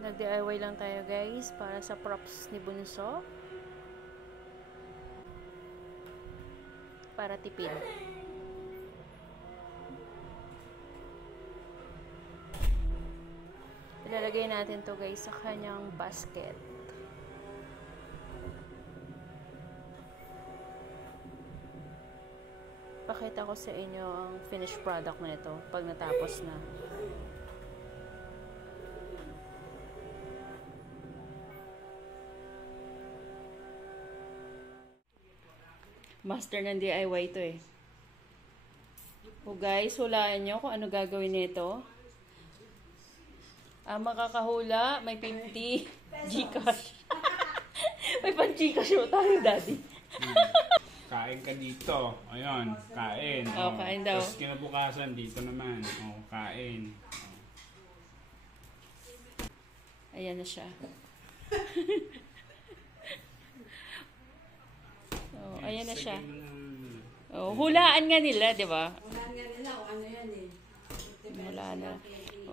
Nag-DIY lang tayo guys para sa props ni Bunso. Para tipid. Ilalagay natin to guys sa kanyang basket. Pakita ko sa inyo ang finished product na ito pag natapos na. Master ng DIY ito eh. O guys, hulaan nyo kung ano gagawin nito. Makakahula, may 50 Gcash. May pan Gcash mo tayo, daddy. Kain ka dito. Ayun, kain. Oh, kain daw. Tapos kinabukasan dito naman. Oh, kain. Ayan na siya. Oh, ayan na siya. Oh, hulaan nga nila, di ba? Hulaan nga nila kung ano yan eh. Hulaan na.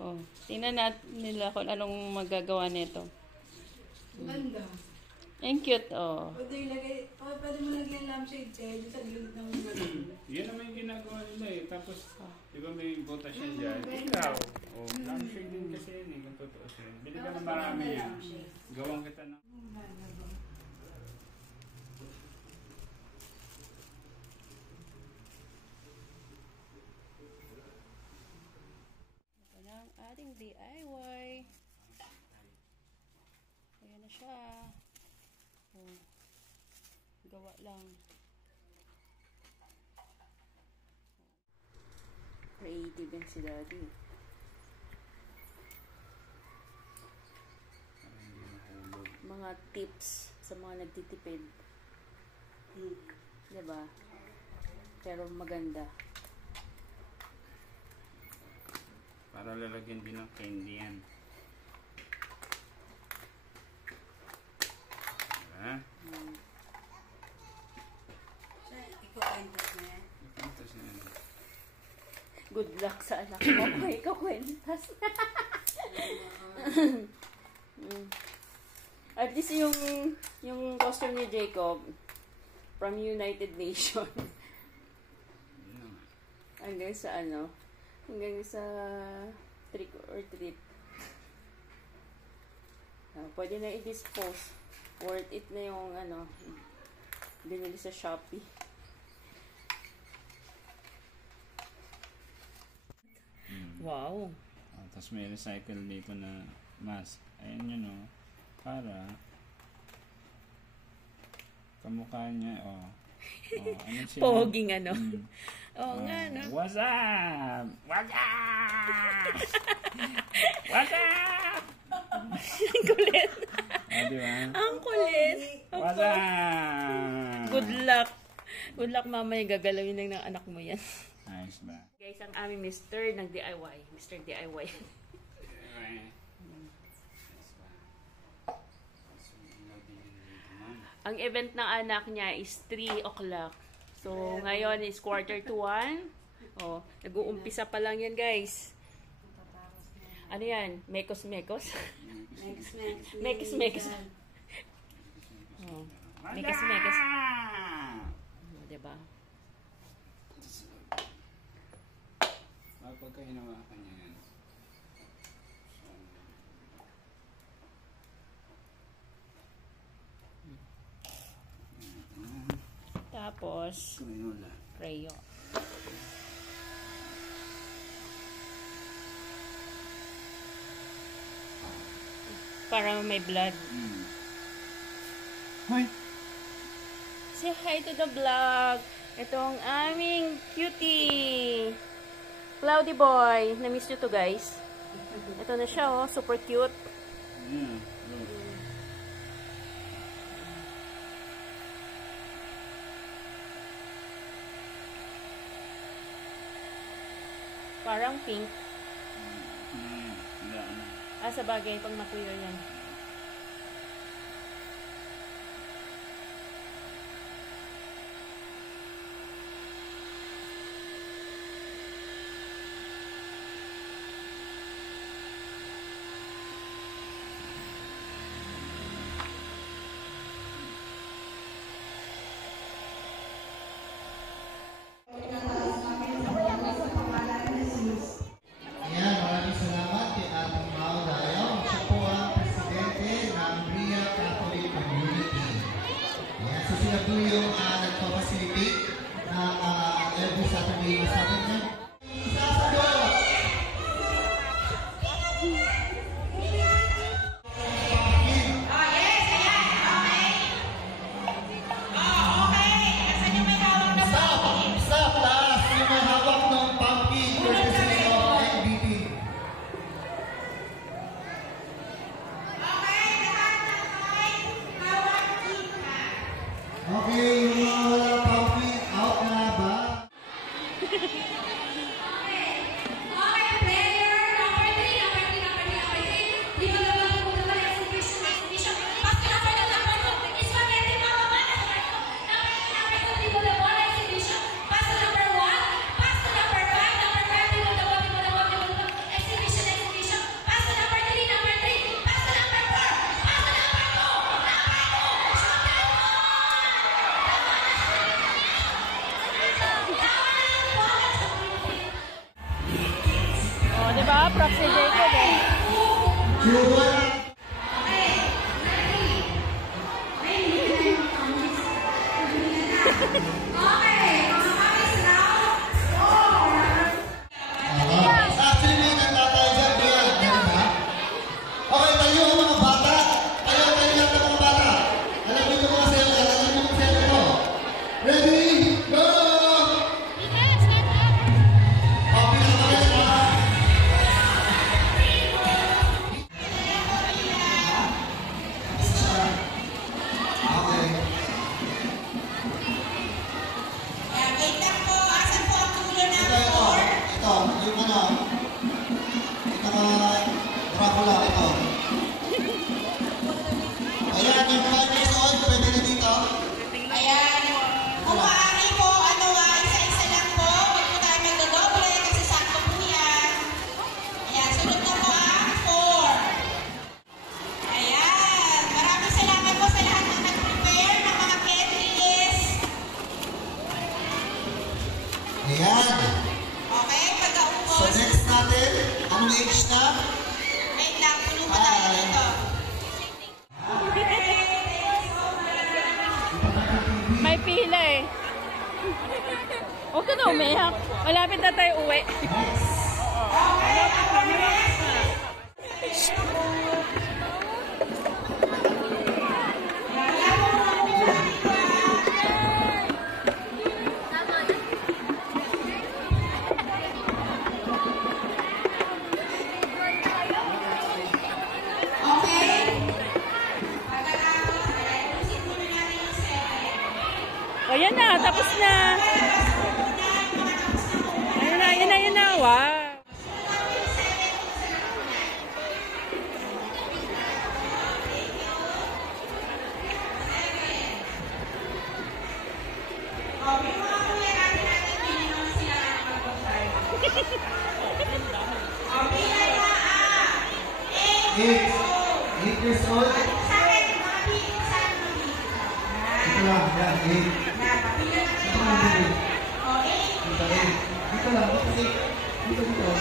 Oh, tingnan natin nila kung anong magagawa nito. Ganda. Ang cute, oh. Pwede mo lagyan lampshade eh. Dito sa gilid ng gano'n. Yan naman yung ginagawa nila eh. Tapos, di ba may butas yan dyan? Ikaw. Oh, lampshade din kasi yun eh. Kung totoo siya. Bili ka na marami yan. Gawang kita na. Ito na ang ating DIY. Ayan na siya. Oh, gawa lang. Creative yan si daddy. Mga tips sa mga nagtitipid. Diba? Pero maganda. Para lalagyan din ng candy yan. Diba? Ikaw kwentas na yan. Tapos na yan. Good luck sa anak mo. Ay, ikaw kwentas. At least yung costume ni Jacob from United Nations. Hanggang sa ano? Hanggang sa trick or treat. Pwede na i-dispose. Worth it na yung ano, binili sa Shopee. Wow. Tapos may recycle dito na mask. Ayan yun o. Para kamukha niya ano siya? Poging ano. Oo nga no. What's up? What's up? What's up? Ang kulit. Diba? Ang kulit. What's up? Good luck. Good luck mamaya gagalawin lang ng anak mo yan. Nice ba? Guys, ang aming Mr. ng DIY. Mr. DIY. Ang event ng anak niya is 3 o'clock. So, ngayon is 1:45. Oh, nag-uumpisa pa lang yan, guys. Ano yan? Mekos-mekos? Mekis-mekis. Oh, mekis-mekis. Oh, diba? Pagka hinawakan niya yan. Tapos, crayon. Para may blood. Hoy! Say hi to the vlog. Ito ang aming cutie. Cloudy boy. Na-miss nyo to guys. Ito na siya oh. Super cute. Parang pink. Sa bagay pag matuyo yan. Okay, yung mga walang puppy, out na ba? O, diba? Prof. si Jacob eh. Actually, may nagtatay dyan. Kaya, ganun ba? Okay, tayo ang mga bata. Tayo lang ang mga bata. Alam mo yung mga selo. Alam mo yung selo mo. Ready? Go! Okay, okay, ha? Okay. Ito, yung ano, ito mga Dracula, ito. Ayan, yung 5 years old, pwede na dito. Ayan. Kung maaari po, isa-isa lang po. Huwag po tayo magdodoble kasi sakto po yan. Ayan, sunod na po 4. Ayan. Maraming salamat po sa lahat ng nag-prepare ng mga candies. Ayan. Okay, So pagkaupos. next natin, anong age na? Wait lang, puno pa tayo dito. May pila eh. Huwag ka na umiyak. Malapit na tayo uwi. Okay? Pagkatapos, ayusin muna natin yung 7. O, yan na. Tapos na. Ayun na, yun na, yun na. Wow. Okay, mga kuya natin yun naman sila ang mag-observe. Okay, na 8 years old. sa akin, mga biko, sa akin mga biko. Ito lang, yan, 8. Yan, papila na Ito kayo. lang, baby. Okay? Dito, 8. Dito lang, dito, 8. Dito, dito.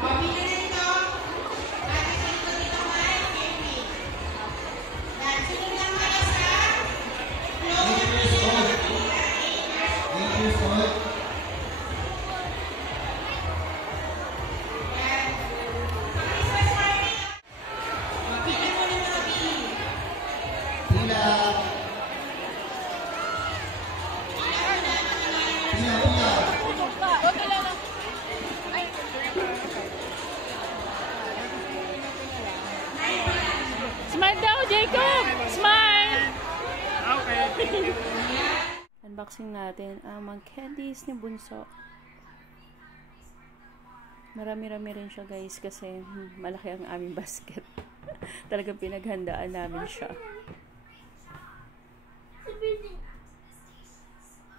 Papila na dito. Ate, dito, Mike, Kirby. Yan, sunod lang kayo sa 8 years old. 8 years old. Yan. Sa Christmas party. Papila mo ng mga bili. Pila. Pila, pila. Smile daw, Jacob! Smile! Okay. Unboxing natin ang mga candies ni Bunso. Marami-rami rin siya guys kasi malaki ang aming basket. Talagang pinaghandaan namin siya.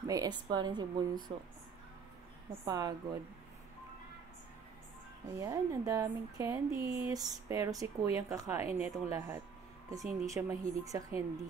May S pa rin si Bunso. Napagod. Ayan, ang daming candies. Pero si Kuyang kakain netong lahat. Kasi hindi siya mahilig sa candy.